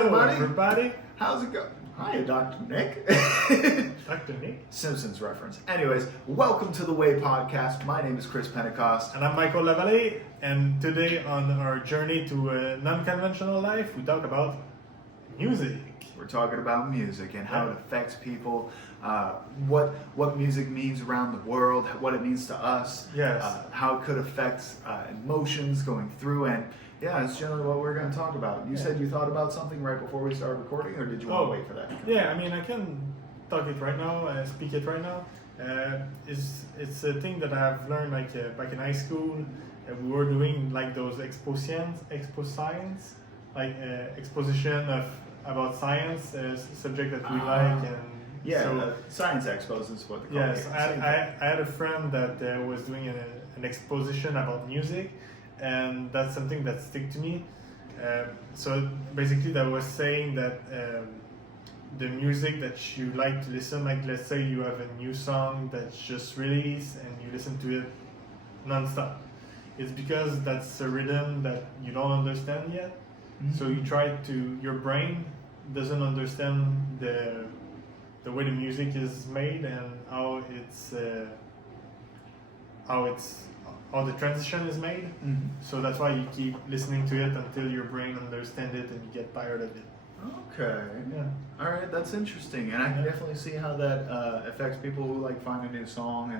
everybody. How's it going? Hi, Dr. Nick. Dr. Nick? Simpsons reference. Anyways, welcome to the Way Podcast. My name is Chris Pentecost. And I'm Michael Lavallée. And today on our journey to a non-conventional life, we talk about music. We're talking about music and how it affects people, what music means around the world, what it means to us, Yes. How it could affect emotions going through, and yeah, it's generally what we're going to talk about. You said you thought about something right before we started recording, or did you want to wait for that? Yeah, I mean, I can talk it right now, speak it right now. It's a thing that I've learned back in high school. We were doing like those expositions, exposition about science, subject that we like, and science expos is what they call yes, it. I had a friend that was doing an exposition about music, and that's something that stick to me. So basically, that was saying that the music that you like to listen, like let's say you have a new song that's just released and you listen to it non-stop. It's because that's a rhythm that you don't understand yet. Mm-hmm. So you try to, your brain doesn't understand the way the music is made and how the transition is made. Mm-hmm. So that's why you keep listening to it until your brain understands it and you get tired of it. Okay. Yeah. All right, that's interesting, and I can definitely see how that affects people who like find a new song.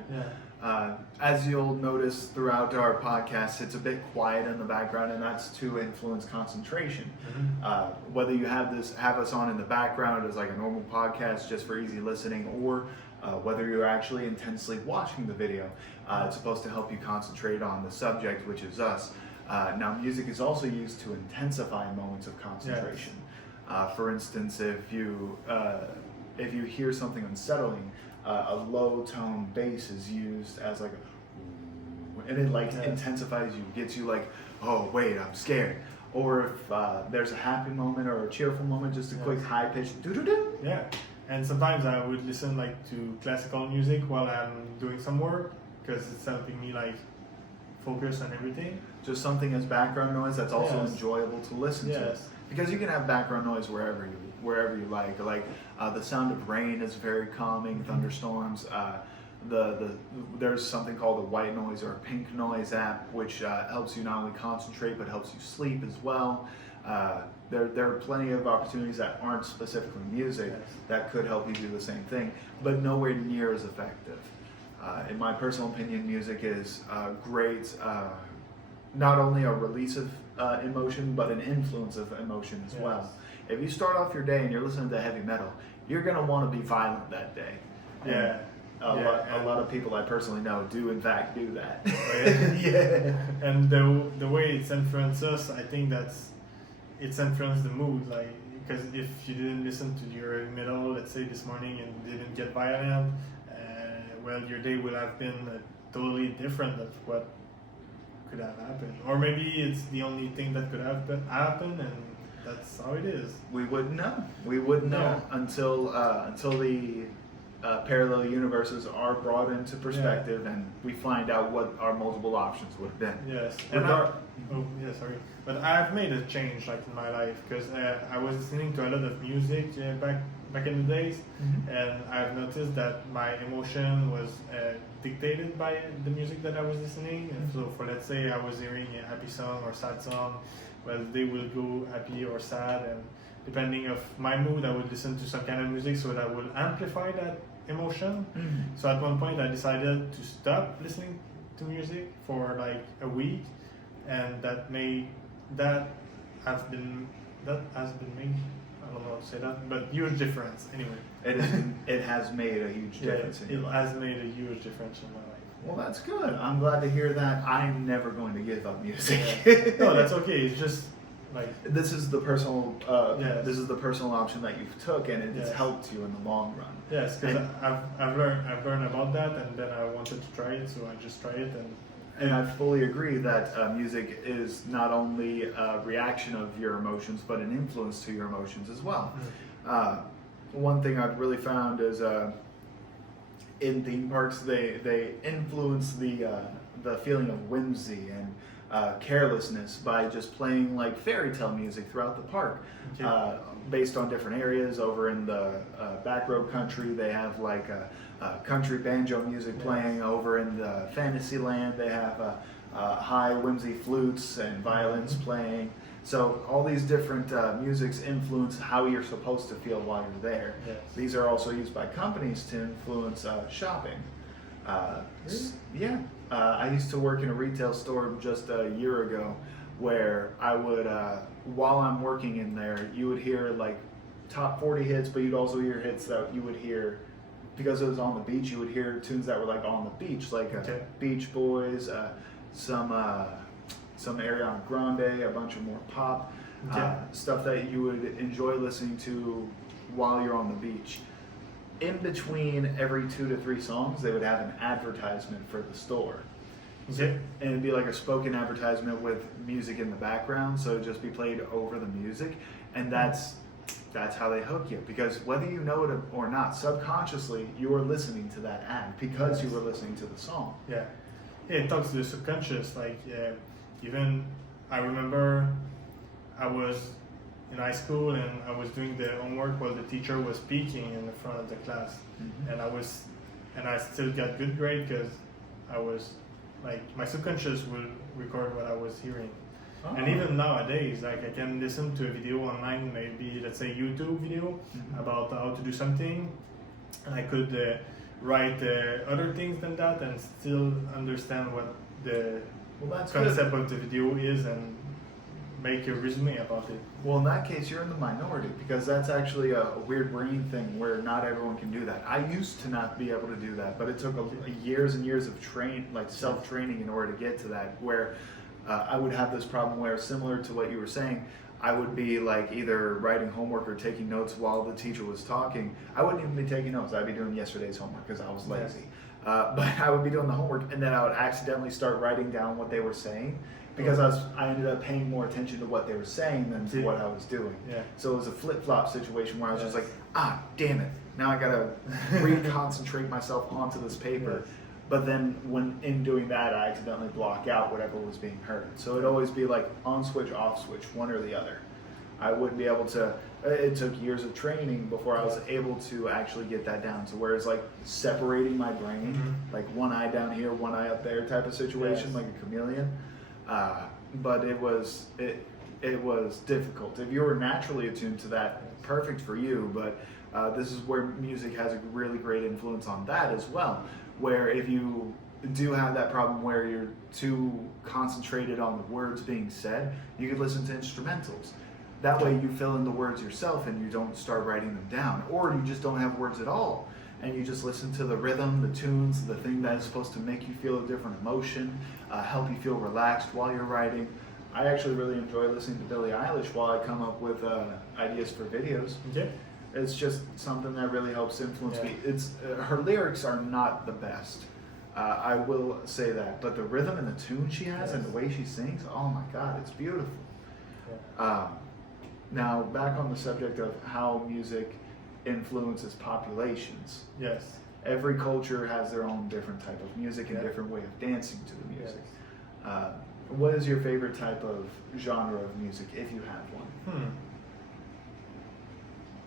And as you'll notice throughout our podcast, it's a bit quiet in the background, and that's to influence concentration. Mm-hmm. Whether you have us on in the background as like a normal podcast just for easy listening, or whether you're actually intensely watching the video, it's supposed to help you concentrate on the subject, which is us. Now, music is also used to intensify moments of concentration. Yes. For instance, if you hear something unsettling, a low tone bass is used as like and it intensifies you, gets you like, oh wait, I'm scared. Or if there's a happy moment or a cheerful moment, just a quick high pitched doo-doo-doo. Yeah, and sometimes I would listen like to classical music while I'm doing some work because it's helping me like focus on everything. Just something as background noise that's also enjoyable to listen to. Because you can have background noise wherever you like. Like the sound of rain is very calming. Mm-hmm. Thunderstorms. There's something called a white noise or a pink noise app, which helps you not only concentrate but helps you sleep as well. There are plenty of opportunities that aren't specifically music that could help you do the same thing, but nowhere near as effective. In my personal opinion, music is great. Not only a release of emotion, but an influence of emotion as well. If you start off your day and you're listening to heavy metal, you're going to want to be violent that day. A lot of people I personally know do in fact do that. And the way it's influenced us, I think it's influenced the mood. Like, because if you didn't listen to your heavy metal, let's say this morning, and didn't get violent, well, your day would have been totally different than what could have happened, or maybe it's the only thing that could have happened, and that's how it is. We wouldn't know until the parallel universes are brought into perspective, and we find out what our multiple options would have been. Yes, but I've made a change like in my life because I was listening to a lot of music back in the days, and I've noticed that my emotion was dictated by the music that I was listening. And so, for let's say I was hearing a happy song or sad song, well, they will go happy or sad, and depending of my mood, I would listen to some kind of music so that will amplify that emotion. Mm-hmm. So at one point, I decided to stop listening to music for like a week, and that has been made. I don't know how to say that, but huge difference anyway. It has made a huge difference in your life. It has made a huge difference in my life. Well, that's good. I'm glad to hear that. I'm never going to give up music. No, that's okay. It's just like this is the personal. This is the personal option that you've took, and it's helped you in the long run. Yes, because I've learned about that, and then I wanted to try it, so I just tried it, and I fully agree that music is not only a reaction of your emotions, but an influence to your emotions as well. Mm-hmm. One thing I've really found is in theme parks, they influence the feeling of whimsy and carelessness by just playing like fairy tale music throughout the park. Okay. Based on different areas. Over in the back row country, they have like country banjo music playing. Over in the Fantasyland, they have high whimsy flutes and violins playing. So all these different musics influence how you're supposed to feel while you're there. Yes. These are also used by companies to influence shopping. Really? Yeah, I used to work in a retail store just a year ago, where I would, while I'm working in there, you would hear like top 40 hits, but you'd also hear hits that you would hear, because it was on the beach, you would hear tunes that were like on the beach, like Beach Boys, some Ariana Grande, a bunch of more pop, stuff that you would enjoy listening to while you're on the beach. In between every 2 to 3 songs, they would have an advertisement for the store. Okay. And it'd be like a spoken advertisement with music in the background, so it'd just be played over the music, and that's how they hook you, because whether you know it or not, subconsciously you are listening to that ad because you were listening to the song. Yeah, it talks to the subconscious. Like even I remember I was in high school and I was doing the homework while the teacher was speaking in the front of the class, and I still got good grade because I was like, my subconscious will record what I was hearing. Oh. And even nowadays, like I can listen to a video online, maybe let's say YouTube video about how to do something, and I could write other things than that and still understand what the concept of the video is and make a resume about it. Well, in that case, you're in the minority, because that's actually a weird brain thing where not everyone can do that. I used to not be able to do that, but it took years and years of self-training in order to get to that, where I would have this problem where, similar to what you were saying, I would be like either writing homework or taking notes while the teacher was talking. I wouldn't even be taking notes. I'd be doing yesterday's homework because I was lazy. But I would be doing the homework, and then I would accidentally start writing down what they were saying, because I ended up paying more attention to what they were saying than to what I was doing. Yeah. So it was a flip-flop situation where I was just like, damn it, now I gotta reconcentrate myself onto this paper. Yes. But then when in doing that, I accidentally block out whatever was being heard. So it'd always be like on switch, off switch, one or the other. I wouldn't be able to, it took years of training before I was able to actually get that down. So whereas like separating my brain, like one eye down here, one eye up there type of situation, like a chameleon. But it was difficult. If you were naturally attuned to that, perfect for you. But this is where music has a really great influence on that as well. Where if you do have that problem where you're too concentrated on the words being said, you could listen to instrumentals. That way you fill in the words yourself and you don't start writing them down. Or you just don't have words at all, and you just listen to the rhythm, the tunes, the thing that is supposed to make you feel a different emotion, help you feel relaxed while you're writing. I actually really enjoy listening to Billie Eilish while I come up with ideas for videos. Okay. It's just something that really helps influence me. It's her lyrics are not the best, I will say that, but the rhythm and the tune she has and the way she sings, oh my God, it's beautiful. Now back on the subject of how music influences populations. Yes. Every culture has their own different type of music and different way of dancing to the music. Yes. What is your favorite type of genre of music, if you have one?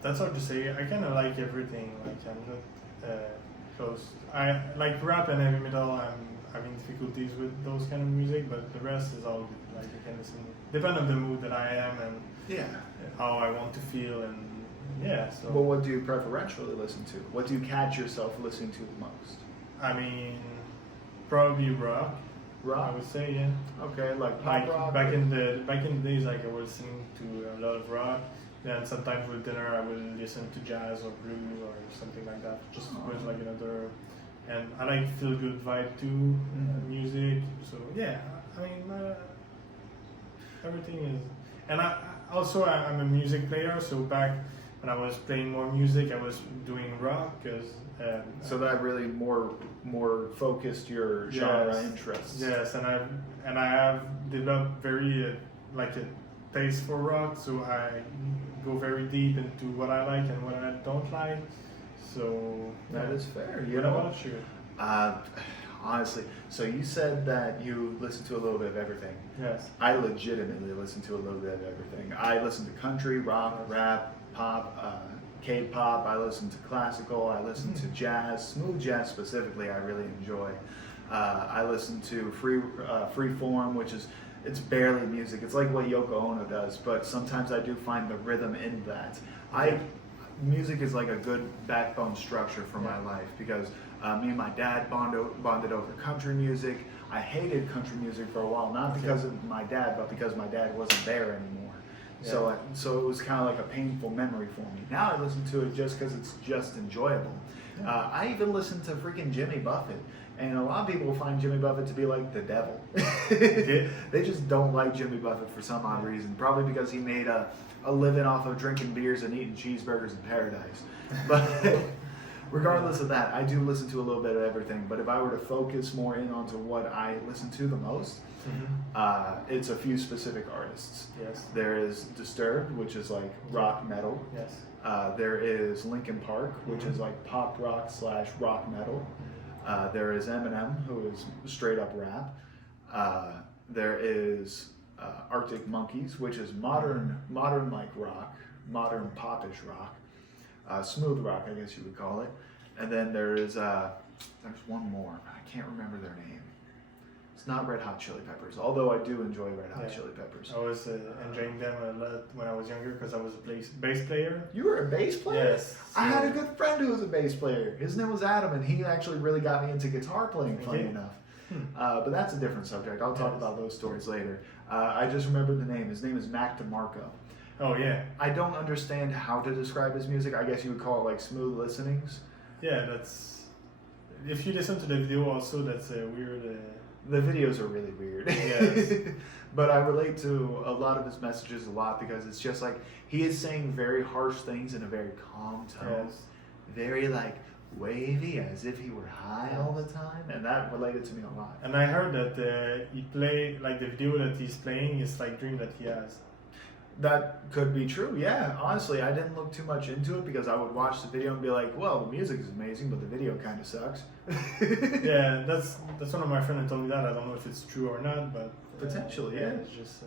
That's hard to say. I kind of like everything. Like I'm not close. I like rap and heavy metal. I'm having difficulties with those kind of music, but the rest is all good. Like I can listen, depend on the mood that I am and how I want to feel, and So. Well, what do you preferentially listen to? What do you catch yourself listening to the most? I mean, probably rock. Rock, I would say, yeah. Okay, like pop rock. Back in the days, like I was listening to a lot of rock. Then sometimes with dinner, I would listen to jazz or blues or something like that. Just with like another, and I like feel good vibe too, music. So yeah, I mean, everything is. And I'm a music player. So back when I was playing more music, I was doing rock because. So that really more focused your genre interests. Yes, and I have developed very like a taste for rock, so I go very deep into what I like and what I don't like. So that is fair. What about you? Honestly, so you said that you listen to a little bit of everything. Yes. I legitimately listen to a little bit of everything. I listen to country, rock, rap, pop, K-pop. I listen to classical. I listen to jazz, smooth jazz specifically. I really enjoy. I listen to free form, which is it's barely music. It's like what Yoko Ono does, but sometimes I do find the rhythm in that. Music is like a good backbone structure for my life because me and my dad bonded over country music. I hated country music for a while, not because of my dad, but because my dad wasn't there anymore. Yeah. So it was kind of like a painful memory for me. Now I listen to it just because it's just enjoyable. Yeah. I even listen to freaking Jimmy Buffett. And a lot of people find Jimmy Buffett to be like the devil. They just don't like Jimmy Buffett for some odd reason. Probably because he made a living off of drinking beers and eating cheeseburgers in paradise. But regardless of that, I do listen to a little bit of everything. But if I were to focus more in onto what I listen to the most, it's a few specific artists. Yes. There is Disturbed, which is like rock metal. Yes. There is Linkin Park, which is like pop rock / rock metal. There is Eminem, who is straight up rap. There is Arctic Monkeys, which is modern like rock, modern popish rock, smooth rock, I guess you would call it. And then there's one more. I can't remember their name. It's not Red Hot Chili Peppers, although I do enjoy Red Hot Chili Peppers. I was enjoying them a lot when I was younger because I was a bass player. You were a bass player? Yes. I had a good friend who was a bass player. His name was Adam, and he actually really got me into guitar playing, funny enough. But that's a different subject. I'll talk about those stories later. I just remembered the name. His name is Mac DeMarco. Oh, yeah. I don't understand how to describe his music. I guess you would call it like smooth listenings. Yeah, that's... If you listen to the video also, that's a weird... The videos are really weird. Yes. But I relate to a lot of his messages a lot because it's just like he is saying very harsh things in a very calm tone. Yes. Very like wavy, as if he were high all the time, and that related to me a lot. And I heard that he play like the video that he's playing is like dream that he has. That could be true, yeah. Honestly, I didn't look too much into it because I would watch the video and be like, well, the music is amazing, but the video kind of sucks. Yeah, that's one of my friends that told me that. I don't know if it's true or not, but... Potentially, yeah. It's just,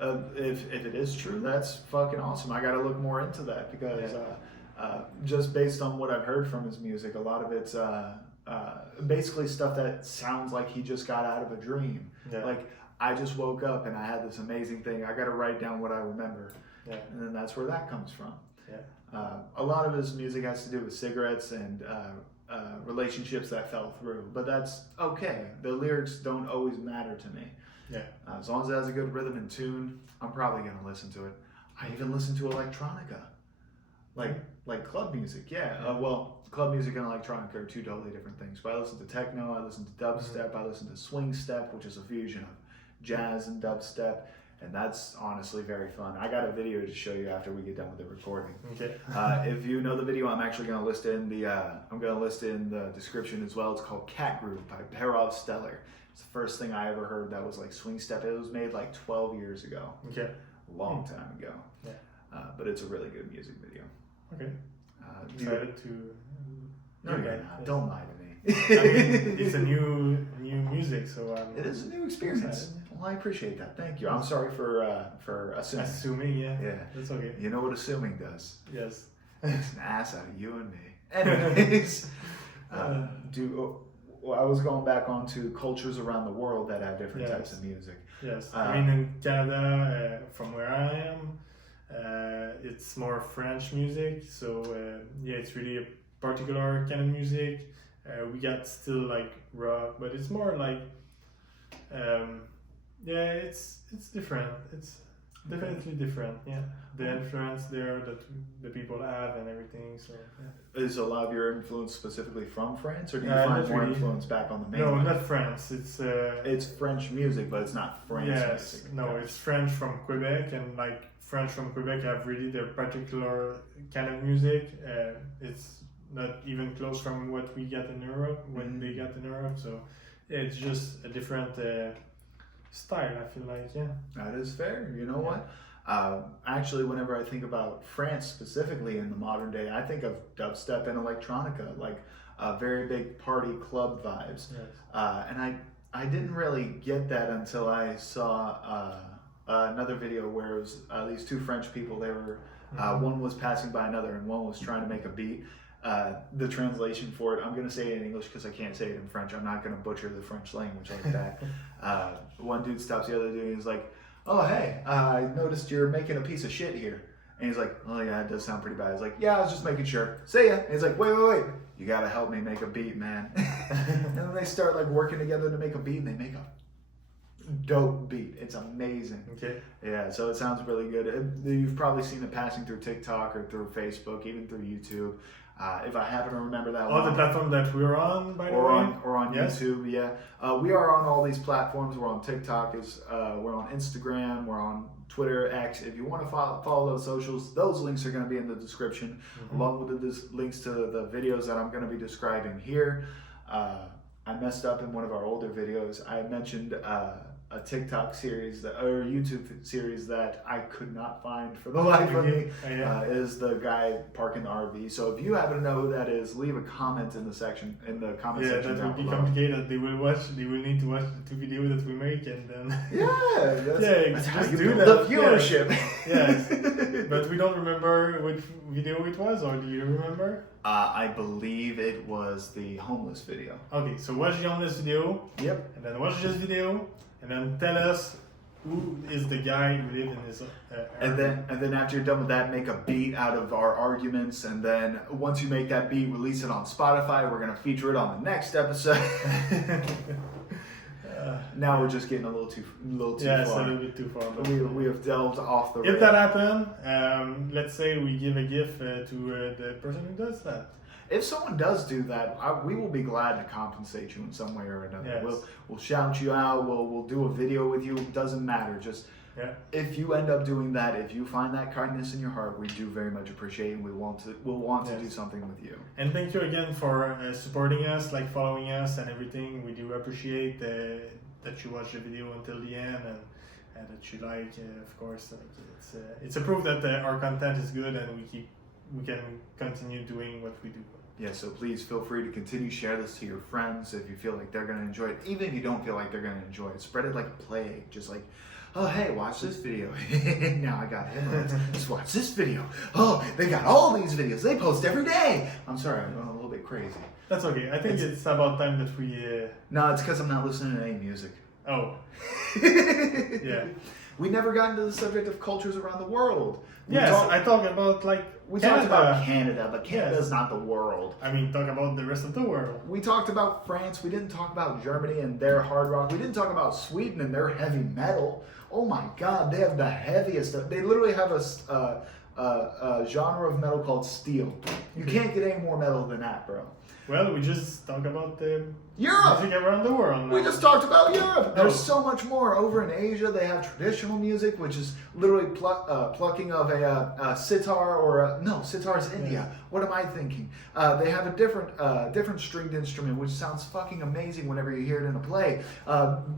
if it is true, that's fucking awesome. I got to look more into that because just based on what I've heard from his music, a lot of it's basically stuff that sounds like he just got out of a dream. Yeah. Like, I just woke up and I had this amazing thing. I got to write down what I remember. Yeah. And then that's where that comes from. Yeah. A lot of his music has to do with cigarettes and relationships that fell through. But that's okay. The lyrics don't always matter to me. Yeah. As long as it has a good rhythm and tune, I'm probably going to listen to it. I even listen to electronica. Like club music, well, club music and electronica are two totally different things. But I listen to techno, I listen to dubstep, I listen to swing step, which is a fusion of jazz and dubstep, and that's honestly very fun. I got a video to show you after we get done with the recording. Okay. If you know the video, I'm actually going to list it in the description as well. It's called Cat Groove by Perov Stellar. It's the first thing I ever heard that was like swing step. It was made like 12 years ago. Okay. A long time ago. Yeah. But it's a really good music video. Okay. Excited to... No, you're not. Don't lie to me. I mean, it's a new music, so it is a new experience. Well, I appreciate that. Thank you. I'm sorry for assuming. Assuming, yeah. That's okay. You know what assuming does? Yes. It's an ass out of you and me. Anyways, I was going back onto cultures around the world that have different types of music. Yes. I mean, in Canada, from where I am, it's more French music. So it's really a particular kind of music. We got still like rock, but it's more like it's different. It's definitely different. Yeah, the influence there that the people have and everything. So is a lot of your influence specifically from France, or do you find more influence back on the mainland? No, not France. It's French music, but it's not French music. No, it's French from Quebec, and like French from Quebec have really their particular kind of music. It's not even close from what we get in Europe, when they get in Europe. So it's just a different style, I feel like, That is fair. You know what? Actually, whenever I think about France specifically in the modern day, I think of dubstep and electronica. Like, very big party club vibes. Yes. And I didn't really get that until I saw another video where it was these two French people. They were one was passing by another, and one was trying to make a beat. The translation for it, I'm going to say it in English because I can't say it in French. I'm not going to butcher the French language like that. One dude stops the other dude and he's like, "Oh, hey, I noticed you're making a piece of shit here." And he's like, "Oh, yeah, it does sound pretty bad." He's like, "Yeah, I was just making sure. See ya." And he's like, wait. You got to help me make a beat, man. And then they start like working together to make a beat, and they make a dope beat. It's amazing. Okay. Yeah, so it sounds really good. You've probably seen it passing through TikTok or through Facebook, even through YouTube. If I happen to remember that one. The platform that we're on, by the way? Or on yes. YouTube, yeah. We are on all these platforms. We're on TikTok, we're on Instagram, we're on Twitter, X. If you want to follow those socials, those links are going to be in the description, along with the links to the videos that I'm going to be describing here. I messed up in one of our older videos. I mentioned a TikTok series or YouTube series that I could not find for the life of me. Is the guy parking the RV. So if you happen to know who that is, leave a comment in the comment section. Yeah, that would be complicated. They will need to watch the 2 videos that we make, and then that's how you build up viewership. Yes. But we don't remember which video it was, or do you remember? I believe it was the homeless video. Okay, so watch the homeless video. Yep. And then watch this video, and then tell us who is the guy who lived in his and then after you're done with that, make a beat out of our arguments, and then once you make that beat, release it on Spotify. We're gonna feature it on the next episode. Now we're just getting a little too far. Yes, a little bit too far. We have delved off the. If that happened, let's say we give a gift to the person who does that. If someone does do that, we will be glad to compensate you in some way or another. Yes. We'll shout you out. We'll do a video with you. It doesn't matter. Just if you end up doing that, if you find that kindness in your heart, we do very much appreciate it. And we'll want to do something with you. And thank you again for supporting us, like following us and everything. We do appreciate that you watch the video until the end and that you like. Of course, it's a proof that our content is good and we can continue doing what we do. Yeah, so please feel free to continue share this to your friends if you feel like they're going to enjoy it. Even if you don't feel like they're going to enjoy it, spread it like a plague. Just like, oh, hey, watch this video. Now I got him. Just watch this video. Oh, they got all these videos. They post every day. I'm sorry, I'm going a little bit crazy. That's okay. I think it's about time that we... No, it's because I'm not listening to any music. Oh. Yeah. We never got into the subject of cultures around the world. I talk about we Canada. talked about Canada, but Canada's not the world. I mean, talk about the rest of the world. We talked about France. We didn't talk about Germany and their hard rock. We didn't talk about Sweden and their heavy metal. Oh my God, they have the heaviest. They literally have a genre of metal called steel. You can't get any more metal than that, bro. Well, we just talk about Europe. music around the world now. We just talked about Europe. There's so much more. Over in Asia, they have traditional music, which is literally plucking of a sitar or sitar is India. What am I thinking? They have a different stringed instrument, which sounds fucking amazing whenever you hear it in a play.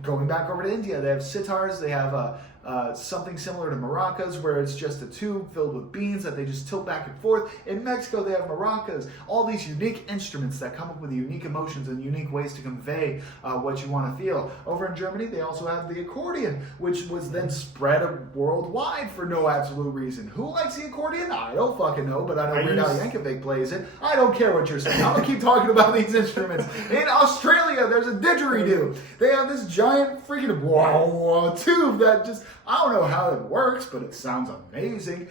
Going back over to India, they have sitars. They have something similar to maracas, where it's just a tube filled with beans that they just tilt back and forth. In Mexico, they have maracas. All these unique instruments that come up with unique emotions and unique ways to convey what you want to feel. Over in Germany, they also have the accordion, which was then spread worldwide for no absolute reason. Who likes the accordion? I don't fucking know, but I know Weird Al Yankovic plays it. I don't care what you're saying. I'm going to keep talking about these instruments. In Australia, there's a didgeridoo. They have this giant freaking tube that just... I don't know how it works, but it sounds amazing.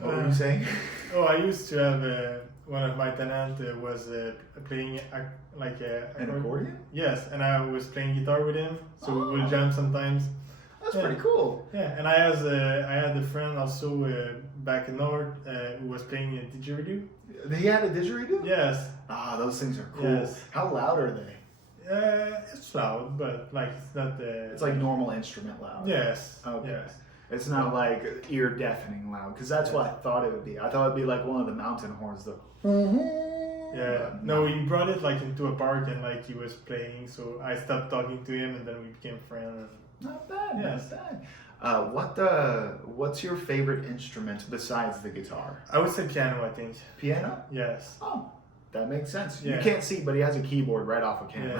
What were you saying? I used to have one of my tenants was playing an accordion? Yes, and I was playing guitar with him, so we will jam sometimes. That's pretty cool. Yeah, and I had a friend also back in North who was playing a didgeridoo. He had a didgeridoo? Yes. Those things are cool. Yes. How loud are they? It's loud, but it's not. It's like normal instrument loud. Yes. Okay. Yes. It's not like ear deafening loud, because that's what I thought it would be. I thought it'd be like one of the mountain horns, though. Yeah. No, he brought it into a park and he was playing, so I stopped talking to him and then we became friends. Not bad. Yes. Not bad. What's your favorite instrument besides the guitar? I would say piano. I think. Piano? Yes. Oh. That makes sense. Yeah. You can't see, but he has a keyboard right off of camera.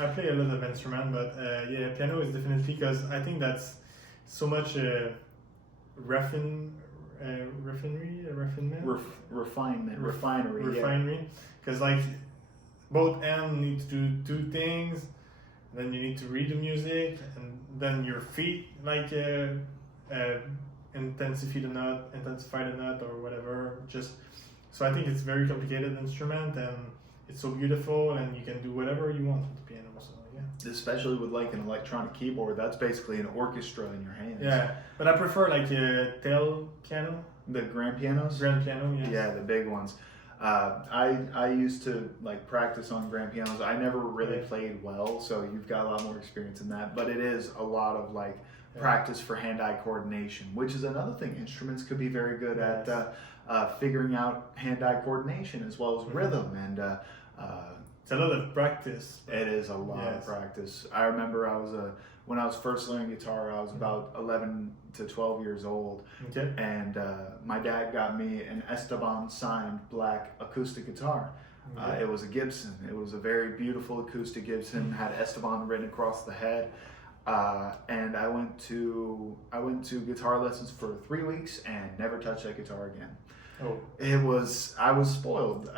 I play a lot of instrument, but piano is definitely, because I think that's so much refinery, refinery. Because like both ends need to do two things. Then you need to read the music, and then your feet like intensify the note or whatever. Just so I think it's very complicated instrument, and it's so beautiful, and you can do whatever you want with the piano. So yeah. Especially with like an electronic keyboard, that's basically an orchestra in your hands. Yeah, but I prefer like tail piano. The grand pianos. Grand piano, yeah. Yeah, the big ones. I used to like practice on grand pianos. I never really played well, so you've got a lot more experience in that. But it is a lot of like practice for hand-eye coordination, which is another thing. Instruments could be very good at figuring out hand-eye coordination as well as rhythm, and it's a lot of practice. It is a lot of practice. I remember when I was first learning guitar, I was about 11 to 12 years old. Okay. And my dad got me an Esteban signed black acoustic guitar. Okay. It was a Gibson. It was a very beautiful acoustic Gibson, had Esteban written across the head. And I went to guitar lessons for 3 weeks and never touched that guitar again. Oh. I was spoiled.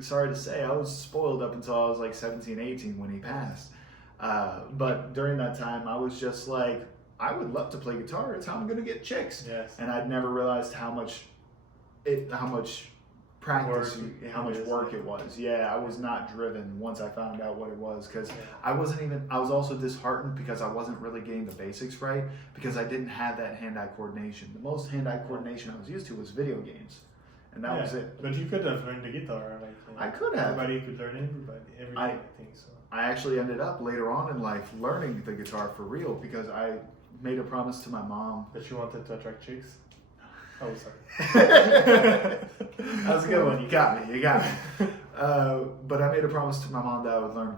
Sorry to say, I was spoiled up until I was like 17, 18 when he passed. But during that time, I was just like, I would love to play guitar. It's how I'm going to get chicks. Yes. And I'd never realized how much practice, how much work it was. Yeah, I was not driven once I found out what it was, because I was also disheartened because I wasn't really getting the basics right, because I didn't have that hand-eye coordination. The most hand-eye coordination I was used to was video games. And that was it. But you could have learned the guitar. I could have. Everybody could learn everything, I think so. I actually ended up later on in life learning the guitar for real, because I made a promise to my mom. That you wanted to attract chicks? Oh, sorry. That was a good one. You got me. But I made a promise to my mom that I would learn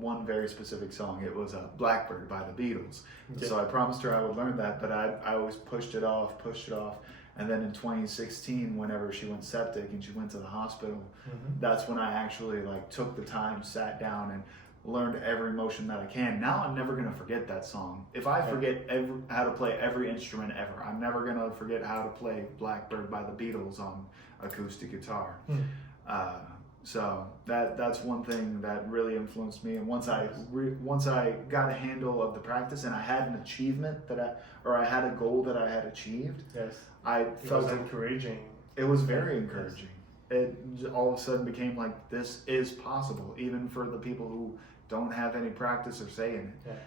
one very specific song. It was Blackbird by the Beatles. Okay. So I promised her I would learn that, but I always pushed it off. And then in 2016, whenever she went septic and she went to the hospital, that's when I actually like took the time, sat down, and learned every motion that I can. Now I'm never going to forget that song. If I forget how to play every instrument ever, I'm never going to forget how to play Blackbird by the Beatles on acoustic guitar. So that's one thing that really influenced me. And once I got a handle of the practice, and I had an achievement I had a goal that I had achieved, I felt encouraging. It was very encouraging. It all of a sudden became like, this is possible, even for the people who don't have any practice or say in it.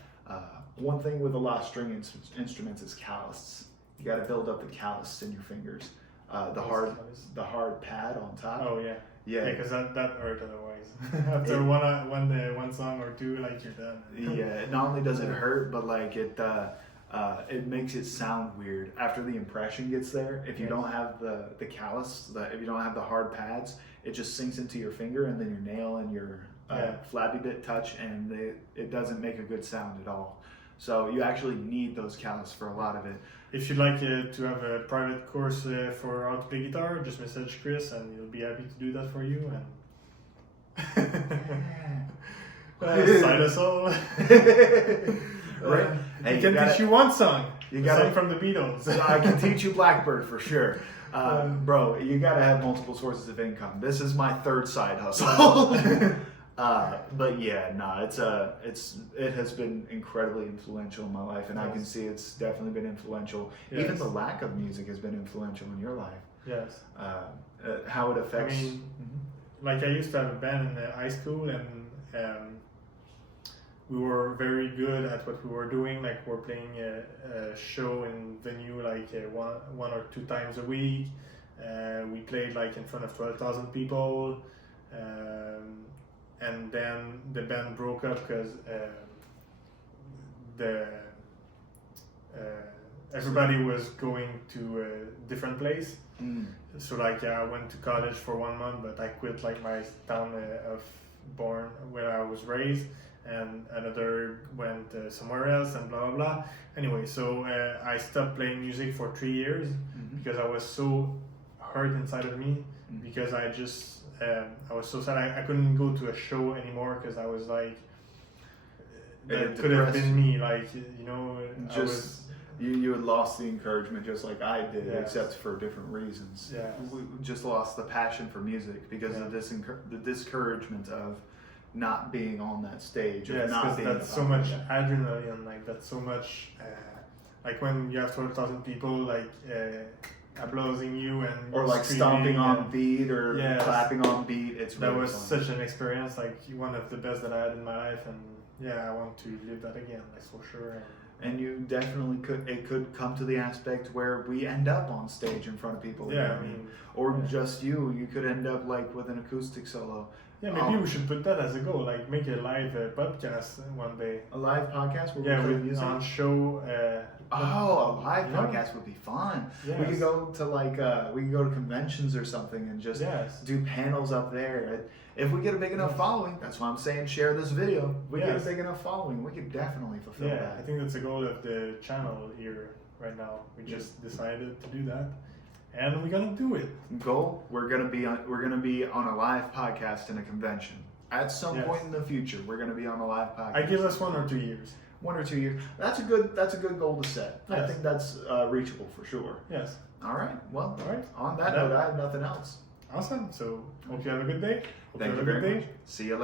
One thing with a lot of string instruments is calluses. You got to build up the callus in your fingers. The hard pad on top. Oh yeah. Yeah, because that hurt otherwise. After one song or two, like you're done. Yeah, not only does it hurt, but like it makes it sound weird after the impression gets there. If you don't have the callus, if you don't have the hard pads, it just sinks into your finger, and then your nail and your flabby bit touch, and it doesn't make a good sound at all. So you actually need those callus for a lot of it. If you'd like to have a private course for how to play guitar, just message Chris and he'll be happy to do that for you. And sign us all. Right. Hey, he can teach you one song. You got song from the Beatles. I can teach you Blackbird for sure. Bro, you gotta have multiple sources of income. This is my third side hustle. But yeah, it has been incredibly influential in my life, and I can see it's definitely been influential. Yes. Even the lack of music has been influential in your life. Yes. How it affects. I mean, like I used to have a band in high school, and we were very good at what we were doing. Like we're playing a show in venue like one or two times a week. We played like in front of 12,000 people. And then the band broke up because everybody was going to a different place. So like I went to college for 1 month, but I quit like my town of born where I was raised, and another went somewhere else, and blah blah blah. Anyway, so I stopped playing music for 3 years because I was so hurt inside of me because I just I was so sad I couldn't go to a show anymore because I was like, that It could have depressed been you. me. Like, you know, I was, you had lost the encouragement just like I did, Yes. except for different reasons. Yes. We just lost the passion for music because Yeah. of the discouragement of not being on that stage. Of yes, not because being that's so about much it. adrenaline. Like that's so much. Like when you have 12,000 people like applauding you and Or like screaming stomping on and beat or Yes. clapping on beat. It's that really was fun. such an experience, like one of the best that I had in my life, and yeah, I want to live that again, like for sure. And you definitely could. It could come to the aspect where we end up on stage in front of people. Yeah, again. I mean, or yeah. just you. You could end up like with an acoustic solo. Yeah, maybe we should put that as a goal, like make a live podcast one day. A live podcast where Yeah, we play with music. on show. Oh, a live Yeah. podcast would be fun. Yes. We could go to we could go to conventions or something and just Yes. do panels up there. If we get a big enough Yes. following, that's why I'm saying share this video. If we get a Yes. big enough following, we could definitely fulfill Yeah, I that. think that's the goal of the channel here right now. We just decided to do that, and we're gonna do it. Goal: we're gonna be on a live podcast in a convention at some Yes. point in the future. We're gonna be on a live podcast. I give us 1 or 2 years. 1 or 2 years. That's a good goal to set. I Yes. think that's reachable for sure. Yes. All right. Well, All right. on that note, I have nothing else. Awesome. So hope you have a good day. Hope Thank you have a very good day. much. See you later.